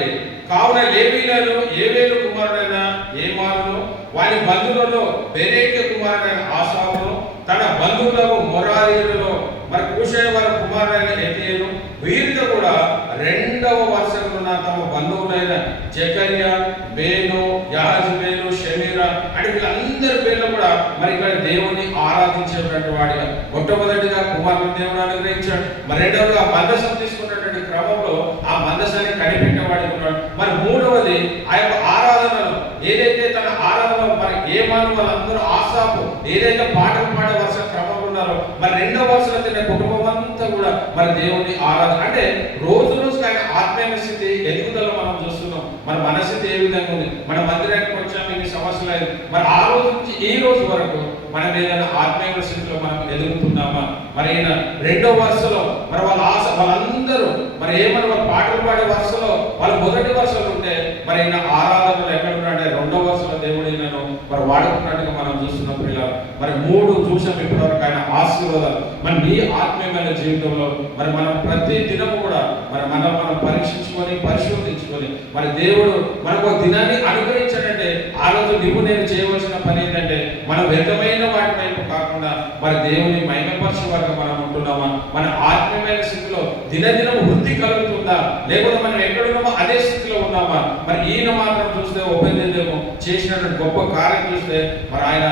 కావున లేవీయులలో ఏవేలు కుమారుడైన ఏమారును, వారి బంధువులలో బెరేక్య కుమారుడైన ఆసావును, తన బంధువులకు మొరారీయులలో మరి కూషయ వారి కుమారుడైన ఎతీయేలు, వీరితో కూడా రెండవ వరుసలో ఉన్న తమ బంధువులైన జకర్యా, బేను, యహజ్బేలు, షమీరా అంటే వీళ్ళందరి పేర్లు కూడా మరి ఇక్కడ దేవుని ఆరాధించేటువంటి వాడిగా మొట్టమొదటిగా కుమారుని దేవుడు అనుగ్రహించాడు. మరి రెండవగా మందసం తీసుకున్నటువంటి క్రమంలో ఆ మందసాన్ని కనిపెట్టేవాడిగా ఉన్నాడు. అంటున్నాడు. మరి మూడవది ఆ యొక్క ఆరాధనలో ఏదైతే తన ఆరాధన మరి ఏమాను వాళ్ళందరూ ఆసాపు ఏదైతే పాటలు పాడే వరుస క్రమంలో ఉన్నారో మరి రెండవ వరుసలో తిన్న కుటుంబం అంతా కూడా మరి దేవుని ఆరాధన అంటే రోజు రోజుకి ఆయన ఆత్మీయ స్థితి ఎదుగుదల మనం చూస్తున్నాం. మన మనస్థితి ఏ విధంగా ఉంది, మన మందిరానికి వచ్చాము ఇన్ని సంవత్సరాలు, మరి ఆ రోజు నుంచి ఈ రోజు వరకు మనం ఏదైనా ఆత్మీయ స్థితిలో మనం ఎదుగుతున్నామా? మరి ఈయన రెండో వరుసలో మరి వాళ్ళందరూ మరి ఏమన్నా వాళ్ళ పాటలు పాడే వరుసలో వాళ్ళు మొదటి వరుసలో ఉంటే మరి ఈయన ఆరాధనలు ఎక్కడ ఉన్నాడే రెండో వరుసలో దేవుడు ఈయనను మరి వాడుకున్నట్టుగా మనం చూస్తున్నాం. పిల్లలు మరి మూడు చూసాం ఇప్పటివరకు ఆయన ఆశీర్వాదాలు. మరి నీ ఆత్మీయమైన జీవితంలో మరి మనం ప్రతి దినము కూడా మరి మనం పరీక్షించుకొని పరిశోధించుకొని మరి దేవుడు మనకు ఒక దినాన్ని అనుగ్రహించాడంటే ఆ రోజు నువ్వు నేను చేయవలసిన పని ఏంటంటే మనం వ్యర్థమైన వాటి వైపు కాకుండా మరి దేవుని మహిమపరిచే వారికి మనం ఉంటున్నామా? మన ఆత్మీయమైన స్థితిలో దినదినం వృద్ధి కలుగుతుందా, లేకపోతే మనం ఎక్కడున్నామో అదే స్థితిలో ఉన్నామా? మరి ఈయన మాత్రం చూస్తే ఉపదేశము చేసినటువంటి గొప్ప కార్యం చూస్తే మరి ఆయన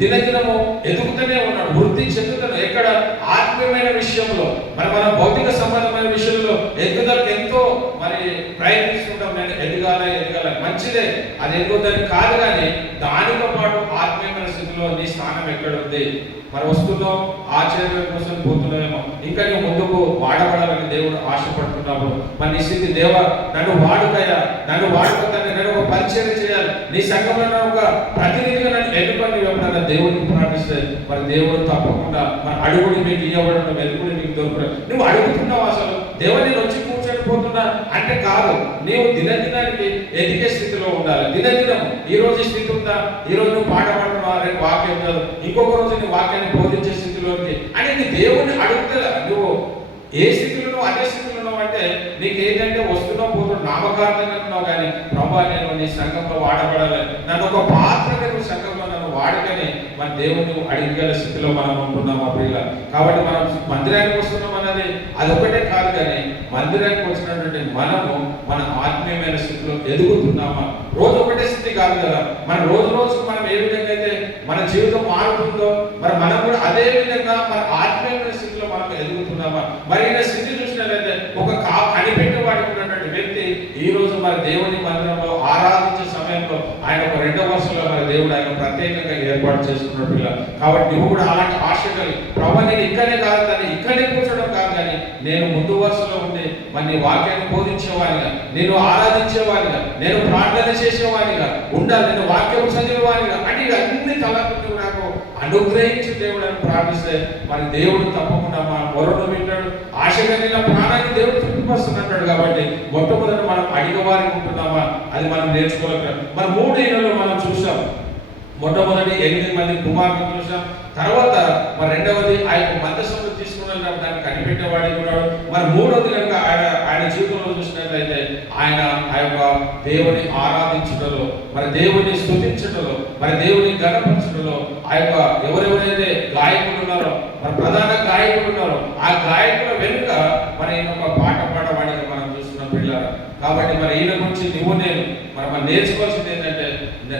దినదినము ఎదుగుతూనే ఉన్నాడు, వృద్ధి చెందుతున్నాడు. ఎక్కడ ఆత్మీయమైన విషయంలో మరి మన భౌతిక సంబంధమైన విషయంలో ఎదుగుదలకు ఎంతో మరి ప్రయత్నిస్తుంటాం. నేను ఎదగాలి మంచిదే, అది ఎదుగుదని కాదు, కానీ దానితో పాటు ఆత్మీయమైన స్థితిలో నీ స్థానం ఎక్కడ ఉంది? మరి వస్తున్నావు ఆచరణ కోసం పోతున్నావేమో, ఇంకా నువ్వు ముందుకు వాడబడాలని దేవుడు ఆశపడుతున్నావు. మరి నీ స్థితి దేవ నన్ను వాడుకయ్యా, నన్ను వాడుకోతాను, నేను ఒక పరిచయం చేయాలి, నీ సంఘంలో ఒక ప్రతినిధిగా నన్ను ఎన్నుకొని నువ్వు ఎప్పుడైనా దేవుడిని ప్రార్థిస్తే మరి దేవుడు తప్పకుండా మరి అడుగుని మీకు ఇవ్వబడడం, ఎదుగుని మీకు దొరకడం. నువ్వు అడుగుతున్నావు అసలు దేవుడు నేను వచ్చి కూర్చొని పోతున్నా అంటే కాదు, నీవు దినదినానికి ఎదిగే స్థితిలో ఉండాలి. దినదినం ఈ రోజు స్థితి ఉందా, ఈ రోజు నువ్వు పాట పాడుతున్నావు, రేపు వాక్యం కాదు, ఇంకొక రోజు నీ వాక్యాన్ని బోధించే స్థితిలోకి అని నీ దేవుడిని అడుగుతా. నువ్వు ఏ స్థితిలో అదే స్థితిలో ఉన్నావు అంటే నీకు ఏంటంటే వస్తున్నావు పోతున్నావు నామకార్థంగా ఉన్నావు, కానీ ప్రభా నేను నీ సంఘంలో వాడబడాలి, నన్ను ఒక పాత్రగా నువ్వు సంఘంలో నన్ను వాడకని మన దేవుని అడిగల స్థితిలో మనం ఉంటున్నాం ఆ పిల్ల. కాబట్టి మనం మందిరానికి వస్తున్నాం అన్నది అది ఒకటే కాదు, కానీ మందిరానికి వచ్చినటువంటి మనము మన ఆత్మీయమైన స్థితిలో ఎదుగుతున్నామా? రోజు ఒకటే స్థితి కాదు కదా, మన రోజు రోజుకు మనం ఏ విధంగా అయితే మన జీవితం మారుతుందో మరి మనం కూడా అదే విధంగా మన ఆత్మీయమైన స్థితిలో మనం ఎదుగుతున్నామా? మరి ఈ స్థితి చూసినట్లయితే ఒక కనిపెట్టే వాడికి ఉన్నటువంటి వ్యక్తి ఈ రోజు మరి దేవుని మందిరంలో ఆరాధించే సమయంలో ఆయన ఒక రెండో వరుసలో మరి దేవుడు ఆయన ప్రత్యేకంగా ఏర్పాటు చేసుకున్న పిల్ల. కాబట్టి నువ్వు కూడా అలాంటి ఆశ కలిగి ప్రభు నేను ఇక్కడే కాదు కానీ ఇక్కడే కూర్చోడం కాదు, కానీ నేను ముందు వరుసలో ఉండి మరి నీ వాక్యాన్ని బోధించేవాడిగా, నేను ఆరాధించేవాడిగా, నేను ప్రార్థన చేసేవాడిగా ఉండాలి, నేను వాక్యం చదివేవాడిగా అని అన్ని తలపులు నాకు అనుగ్రహించి దేవుడు అని ప్రార్థిస్తే మరి దేవుడు తప్పకుండా మా మొరను వింటాడు. ఆశ కలిగిన ప్రాణాన్ని దేవుడు తృప్తిపరుస్తున్నాడు. కాబట్టి మొట్టమొదటి మనం అడిగవారికి ఉంటున్నామా అది మనం నేర్చుకోలేక మరి 3 ఏళ్ళలో మనం చూసాం. మొట్టమొదటి 8 మంది కుమారులను చూసాం. తర్వాత మరి రెండవది ఆ యొక్క మందసంలో తీసుకున్న దాన్ని కనిపెట్టేవాడి ఉన్నాడు. మరి మూడవది కనుక ఆయన జీవితంలో చూసినట్లయితే ఆయన ఆ యొక్క దేవుని ఆరాధించడంలో మరి దేవుని స్తుతించడంలో మరి దేవుని గణపరచడంలో ఆ యొక్క ఎవరెవరైతే గాయకులు ఉన్నారో మరి ప్రధాన గాయకులు ఉన్నారో ఆ గాయకుల వెనుక మరి ఒక పాట పాడవాడిగా మనం చూస్తున్నాం పిల్లలు. కాబట్టి మరి ఈయన గురించి నువ్వు నేను మనం నేర్చుకోవాల్సింది ఏంటంటే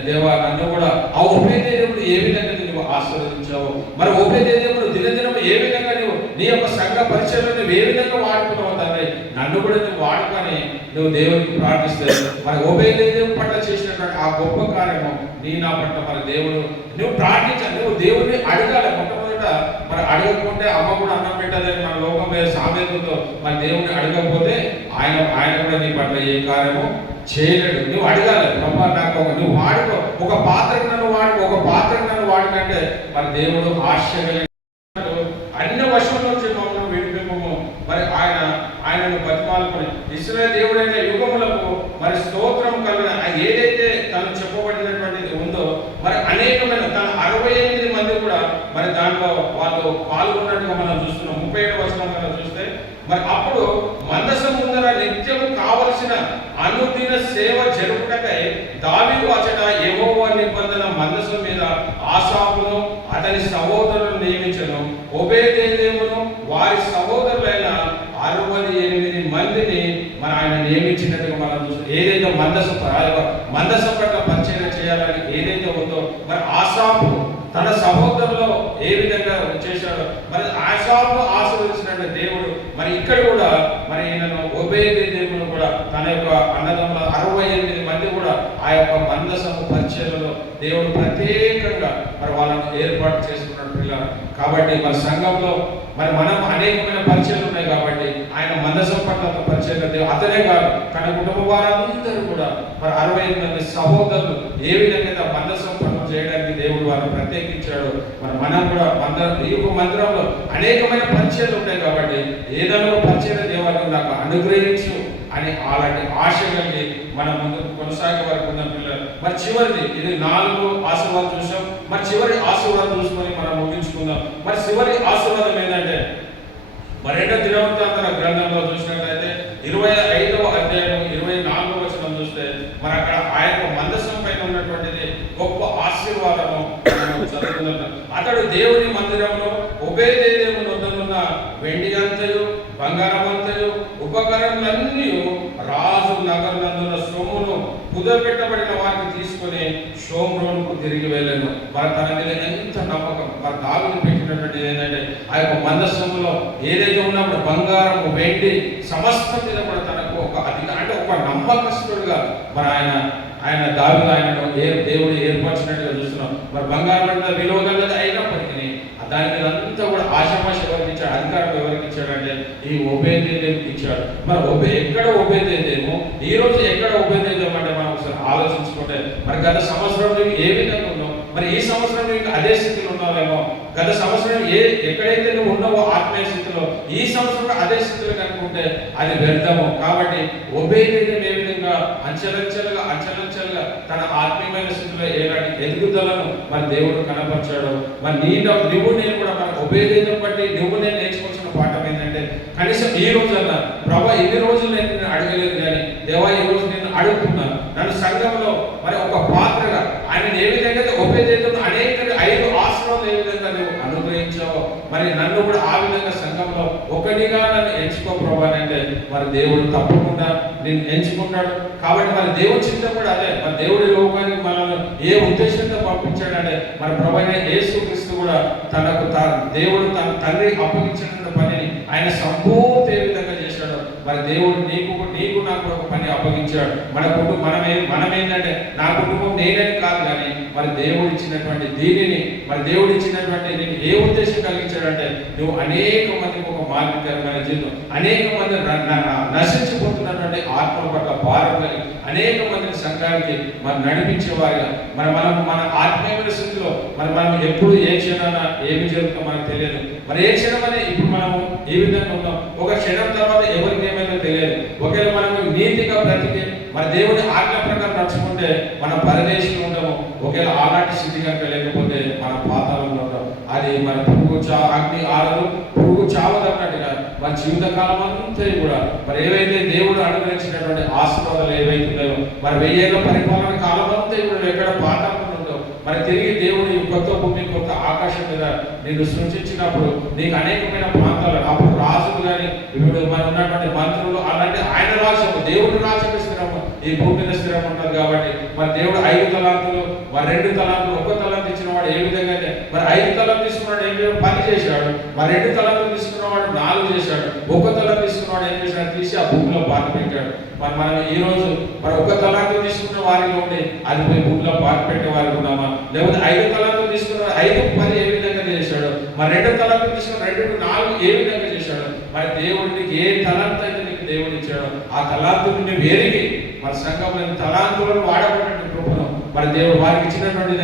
దేవా నన్ను కూడా ఆ ఉపేదేవుడు ఏ విధంగా నువ్వు ఆశీర్వదించావు, మరి ఉపేదేవుడు దినదినం ఏ విధంగా నువ్వు నీ యొక్క సంఘ పరిచయంలో నువ్వు ఏ విధంగా వాడుకున్నావు తండ్రి, నన్ను కూడా నువ్వు వాడుకొని నువ్వు దేవునికి ప్రార్థిస్తే మరి ఉపేదేవుడు పట్ల చేసినటువంటి ఆ గొప్ప కార్యము నీ నా పట్ల మరి దేవుడు నువ్వు ప్రార్థించాలి. నువ్వు దేవుడిని అడగాలి. మొట్టమొదట మరి అడగకుంటే అమ్మ కూడా అన్నం పెట్టదని మన లోకం మీద సామెతతో మరి దేవుడిని అడగకపోతే ఆయన కూడా నీ పట్ల ఏ కార్యము చేయలేడు. నువ్వు అడగాలి, ప్రభా నాకు నువ్వు వాడుకో, ఒక పాత్రకు నన్ను వాడుకంటే మరి దేవుడు ఆశ్చర్య అన్ని వర్షం నుంచి మమ్మల్ని విడిపింపము. మరి ఆయనను బతిమాలుకొని ఇశ్రాయేలు దేవుడైన యుగములకు మరి స్తోత్రం కలిగిన ఏదైతే తను చెప్పబడినటువంటిది ఉందో మరి అనేకమైన తన 68 మంది కూడా మరి దాంట్లో వాళ్ళు పాల్గొన్నట్టుగా మనం చూస్తున్నాం. 37వ వచనం మనం చూస్తే మరి అప్పుడు మందసం ముందర నిత్యము కావలసిన అనుదిన సేవ జరుపుటకై దావీదు అచట యెహోవా నిబంధన మందసం మీద ఆసాపును అతని సహోదరులను నియమించను. ఓబేదేదోమును వారి సహోదరులైన 68 మందిని మరి ఆయన నియమించినట్టుగా మనం చూస్తాం. ఏదైతే మందసం పట్ల పరిచయం చేయాలని ఏదైతే ఉందో మరి ఆసాపు తన సహోదరులో ఏ విధంగా చేశాడో మరి ఆసాపు ఆశీర్వదించినటువంటి దేవుడు మరి ఇక్కడ కూడా మరి ఈయనను ఓబేదేదోమును కూడా తన యొక్క అన్నదమ్ముల 68 మంది కూడా ఆ యొక్క మందసము పరిచర్యలో దేవుడు ప్రత్యేకంగా మరి వాళ్ళని ఏర్పాటు చేసుకున్నాడు పిల్లలు. కాబట్టి మన సంఘంలో మరి మనం అనేకమైన పరిచయాలు ఉన్నాయి కాబట్టి ఆయన మందసం పట్ల పరిచయం అతనే కాదు తన కుటుంబ వారందరూ కూడా మరి 65 మంది సహోదరులు ఏ విధంగా మందసం పనులు చేయడానికి దేవుడు వారిని ప్రత్యేకించాడు. మనం కూడా ఈ యొక్క మందిరంలో అనేకమైన పరిచయాలు ఉంటాయి కాబట్టి ఏదైనా పరిచయ దేవాలయం నాకు అనుగ్రహించు అని అలాంటి ఆశ కలిగి మనం ముందుకు కొనసాగే వారికి ఉన్న పిల్లలు. మరి చివరిది ఇది 4 ఆశీర్వాదం చూసాం. మరి చివరి ఆశీర్వాదం చూసుకొని మనం ముగించుకుందాం. మరి చివరి ఆశీర్వాదం ఏంటంటే మరి 2వ దినవృత్తాంతాల గ్రంథంలో చూసినట్లయితే 25వ అధ్యాయం 24వ వచనం చూస్తే మరి అక్కడ ఆ యొక్క మందసం పైన ఉన్నటువంటిది గొప్ప ఆశీర్వాదము చదువుతున్నారు. అతడు దేవుని మందిరంలో ఒబేదేదోము వద్దనున్న వెండి అంతయు బంగారమంతయు ఉపకరణలన్నీ రాజు నగరునందున సొమ్మును కుదపెట్టబడిన వారికి తీసుకొని షోమ్రోనుకు తిరిగి వెళ్ళాను. మరి తన మీద ఎంత నమ్మకం. మరి దావీదు పెట్టినటువంటి ఏంటంటే ఆ యొక్క మందసములో ఏదైతే ఉన్నప్పుడు బంగారం వెండి సమస్తం మీద కూడా తనకు ఒక అంటే ఒక నమ్మకస్తుడుగా మరి ఆయన దావీదు ఆయనను దేవుడు ఏర్పరిచినట్టుగా చూస్తున్నాం. మరి బంగారం అంటే విలువ కలది అయినప్పటికీ దాని మీద అంతా కూడా ఆశామాష ఎవరికి ఇచ్చాడు, అధికారం ఎవరికి ఇచ్చాడంటే ఈ ఒబేదేదోముకి ఇచ్చాడు. మరి ఎక్కడ ఒబేదేదోము, ఈ రోజు ఎక్కడ ఒబేదేదోము అంటే మనం ఒకసారి ఆలోచించుకుంటే మరి గత సంవత్సరం నువ్వు ఏ విధంగా ఉన్నావు, మరి ఈ సంవత్సరం నువ్వు అదే స్థితిలో ఉన్నావేమో. గత సంవత్సరం ఎక్కడైతే నువ్వు ఉన్నావో ఆత్మీయ స్థితిలో ఈ సంవత్సరం అదే స్థితిలో కనుక్కుంటే అది వ్యర్థము. కాబట్టి ఒబేదేదోము ఏ విధంగా అంచెలంచెలుగా తన ఆత్మీయమైన స్థితిలో ఏలాంటి ఎదుగుదలను మరి దేవుడు కనపరిచాడు. మరి నువ్వు నేను కూడా మన ఒబేదేదోము బట్టి నువ్వు నేను నేర్చుకోవాల్సిన పాఠం ఏంటంటే కనీసం ఈ రోజన్నా ప్రభా ఇన్ని రోజులు నేను అడగలేదు కానీ దేవా ఈ రోజు నేను అడుగుతున్నాను. నన్ను సంఘంలో మరి ఒక పాత్రగా ఆయన ఏ విధంగా ఒబేదేదోము అనేక 5 ఆశీర్వాదాలు ఏ విధంగా నువ్వు అనుగ్రహించావో మరి నన్ను కూడా ఆ విధంగా సంఘంలో ఒకటిగా నన్ను ఎంచుకో ప్రభా అంటే మరి దేవుడు తప్పకుండా నేను ఎంచుకుంటాడు. కాబట్టి మరి దేవుడి చిత్తం కూడా అదే. మరి దేవుడి లోకానికి మనల్ని ఏ ఉద్దేశంతో పంపించాడంటే మరి ప్రభువైన యేసుక్రీస్తు కూడా తనకు దేవుడు తన తండ్రి అప్పగించిన పనిని ఆయన సంపూర్తి ఏ విధంగా చేశాడు. మరి దేవుడు నీకు నాకు ఒక పని అప్పగించాడు. మనం ఏంటంటే నా కుటుంబం నేనని కాదు కానీ మరి దేవుడు ఇచ్చినటువంటి దీనిని మరి దేవుడు ఇచ్చినటువంటి నీకు ఏ ఉద్దేశం కలిగించాడంటే నువ్వు అనేక మందికి ఒక మార్గకరమైన జీవితం, అనేక మంది నశించిపోతున్నటువంటి ఆత్మల పట్ల భారం కలిగి అనేక మందిని సంఘానికి మరి నడిపించేవారుగా మన ఆత్మీయమైన స్థితిలో మనం ఎప్పుడు ఏ క్షణాన ఏమి జరుగుతుందో మనకు తెలియదు. మరి ఏ క్షణం అని ఇప్పుడు మనము ఏ విధంగా ఉన్నాం, ఒక క్షణం తర్వాత ఎవరికి ఏమైనా తెలియదు. ఒకవేళ మనం నీతిగా బ్రతికి మరి దేవుడి ఆజ్ఞ ప్రకారం నడుచుకుంటే మనం పరదేశంలో ఉండము. ఒకవేళ ఆనాటి స్థితి కనుక లేకపోతే మన పాతాళంలో ఉంటాం. అది మరి అగ్ని ఆరదు, పురుగు చావదన్నట్టుగా మన జీవితకాలం అంతా కూడా మరి ఏవైతే దేవుడు అనుగ్రహించినటువంటి ఆశీర్వాదాలు ఏవైతే ఉన్నాయో మరి 1000 ఏళ్ల పరిపాలన కాలం అంతా ఇప్పుడు ఎక్కడ పాతాళంలో ఉంటావు. మరి తిరిగి దేవుడు కొత్త భూమి కొత్త ఆకాశం మీద నిన్ను సృష్టించినప్పుడు నీకు అనేకమైన ప్రాంతాలు అప్పుడు రాజులు కానీ ఇప్పుడు మన ఉన్నటువంటి మంత్రులు అలాంటి ఆయన రాజ్యం దేవుడు రాజ్యం స్థిరం ఈ భూమి మీద స్థిరం ఉంటుంది. కాబట్టి మరి దేవుడు 5 తలాంతులు మరి 2 తలాంతులు 1 తలాంతు ఇచ్చిన వాడు ఏ విధంగా మరి 5 తలాంతులు తీసుకున్నాడు ఏం చేయాలి 10 చేశాడు. మరి 2 తలాంతులు తీసుకున్నవాడు 4 చేశాడు. 1 తలాంతు తీసుకున్నవాడు ఏం చేశాడు తీసి ఆ భూమిలో పాతి పెట్టాడు. మరి మనం ఈ రోజు మరి 1 తలాంతు తీసుకున్న వారిలో ఉండి అది పోయి భూమిలో పాతి పెట్టే వారికి ఉన్నామా, లేకపోతే 5 తలాంతులు తీసుకున్న 5 10 ఏ విధంగా చేశాడు, మరి 2 తలాంతులు తీసుకున్న 2 4 ఏ విధంగా చేశాడు. మరి దేవుడు నీకు ఏ తలాంతు అయితే నీకు దేవుడు ఇచ్చాడు ఆ తలాంతుని నువ్వు ఎరిగి మరి సంఘంలో తలాంతులను వాడబడిన కృపను మరి దేవుడు వారికి ఇచ్చినటువంటి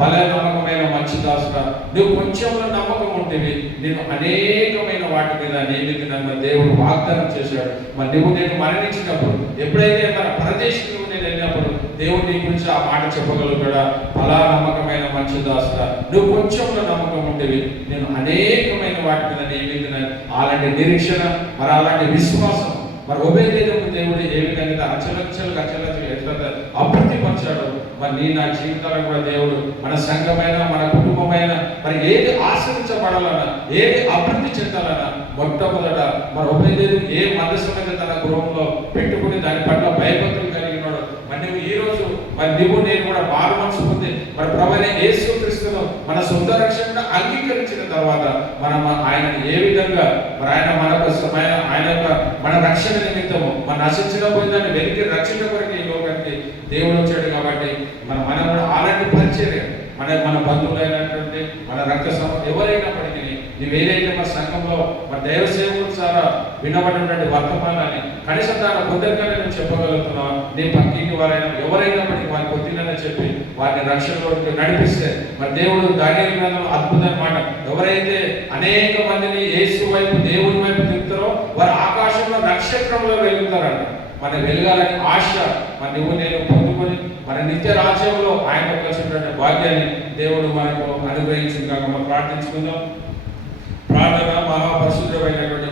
బల నమ్మకమైన మంచి దాసుడా నువ్వు కొంచెంలో నమ్మకం ఉంటేవి నేను అనేకమైన వాటి మీద నియమితున్న దేవుడు వాగ్దానం చేశాడు. మరి నువ్వు నేను మరణించినప్పుడు ఎప్పుడైతే మన పరదేశంలో నేను వెళ్ళినప్పుడు దేవుడు నీ గురించి ఆ మాట చెప్పగలుగుతాడా, బలా నమ్మకమైన మంచి దాసుడా నువ్వు కొంచెంలో నమ్మకం ఉంటేవి నేను అనేకమైన వాటి మీద నియమితున్న అలాంటి నిరీక్షణ మరి అలాంటి విశ్వాసం మరి ఒబేదేదోము దేవుడు ఏ విధంగా అచలచలుగా ఎట్లా అభివృద్ధిపరిచాడు. మరి నా జీవితాలను కూడా దేవుడు మన సంఘమైన మన కుటుంబమైన మరి ఏది ఆశ్రయించబడాలన్నా ఏది అభివృద్ధి చెందాలన్నా మొట్టమొదట మరి ఒబేదేదోము ఏ మందసమైన తన గృహంలో పెట్టుకుని దాని పట్ల భయభక్తులు కలిగినాడు. మరి నువ్వు ఈ రోజు మరి నువ్వు నేను కూడా మారు మనసు పొంది మన ప్రభువైన యేసుక్రీస్తును మన సొంత రక్షణగా అంగీకరించిన తర్వాత మనం ఆయనను ఏ విధంగా మరి ఆయన ఆయన యొక్క మన రక్షణ నిమిత్తము మన నశించిన పోయిందని వెలికి రక్షణ కొరకు ఈ లోకానికి దేవుడు వచ్చాడు. కాబట్టి మనం కూడా అలాంటి పరిచర్య మన బంధువులైనటువంటి మన రక్త ఎవరైనప్పటికీ నువ్వేదైతే మన సంఘంలో మన దైవ సేవకుల ద్వారా వినబడినటువంటి వర్తమానాన్ని కనీసం దాని పొందరికనే నువ్వు చెప్పగలుగుతున్నావు. నీ పక్కింటి వారైనా ఎవరైనప్పటికీ వారి పొద్దునని చెప్పి వారిని రక్షణలోకి నడిపిస్తే మరి దేవుడు దానియేలు గ్రంథంలో అద్భుతం అన్నమాట. ఎవరైతే అనేక మందిని యేసు వైపు దేవుని వైపు తిప్పుతారో వారు ఆకాశంలో నక్షత్రంలో వెలుగుతారంట. మన వెలగాలని ఆశ మరి నువ్వు నేను పొందుకొని మన నిత్య రాజ్యంలో ఆయన వచ్చినటువంటి భాగ్యాన్ని దేవుడు మనకు అనుగ్రహించింది కాక మనం ప్రార్థించుకుందాం. ప్రార్థన మహాపరిశుద్ధమైనటువంటి